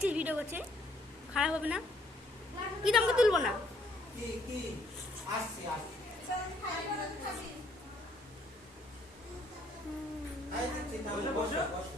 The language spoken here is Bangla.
দেখছিস ভিডিও করছে, খারাপ হবে না? কি তোমাকে তুলবো না? বসো